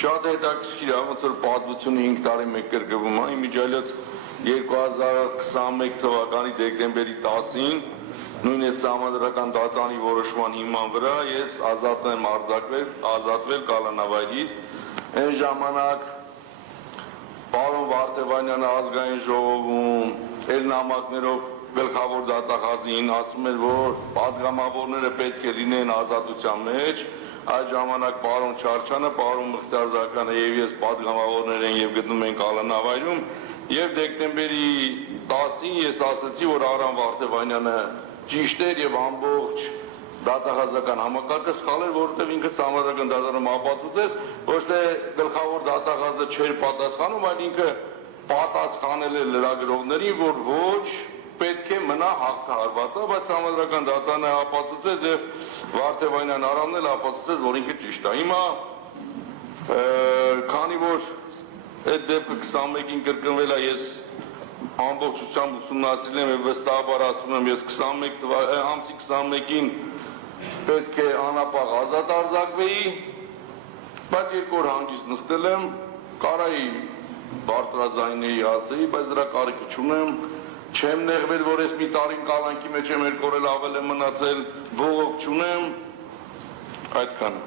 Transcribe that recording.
Շատ հետաքրքիր է, ոնց որ պատմությունը 5 տարի մեկ կրկնվում է, իմիջիայլոց 2021 թվականի դեկտեմբերի 10-ին նույն այդ սահմանադրական դատանի որոշման հիման վրա ես ազատվել կալանավայրից, այն ժամանակ պարոն Վարդևանյանը ազգային ժողովում էլ նամակներով գլխավոր դատախազին ասում էր, որ պատգամավորները պետք է լինեն ազատության մեջ, այդ ժամանակ պարոն Չարչյանը, պարոն Մխիթարզակյանը եւ ես պատգամավորներ են եւ գտնում են կալանավայրում եւ դեկտեմբերի 10-ին ես ասացի, որ Արամ Վարդևանյանը ճիշտ էր եւ ամբողջ դատախազական համակարգը սխալ էր, որովհետեւ ինքը սահմանադրական դատարանում ապացուցեց, ոչ թե գլխավոր դատախազը չէր պատասխանում, այլ ինքը պատասխանել է լրագրողներին, որ ոչ պետք է մնա հաղթահարվածը, բայց սահմանադրական դատարանը ապացուցեց եւ Վարդևանյան Արամն էլ ապացուցեց, որ ինքը ճիշտ է։ Հիմա քանի որ այդ դեպքը 21-ին կրկնվել է, ես ամբողջությամբ ուսումնասիրել եմ եւ վստահաբար ասում եմ, ես ամսի 21-ին պետք է անապահ ազատ արձակվեի, բայց 2 օր հանգիստ նստել եմ, կարայի բարձրաձայնեի ասեի, բայց դրա կարիքը չունեմ, չեմ նեղվել, որ ես մի տարին կալանքի մեջ եմ 2 օր էլ ավել եմ մնացել, բողոք չունեմ, այդքան։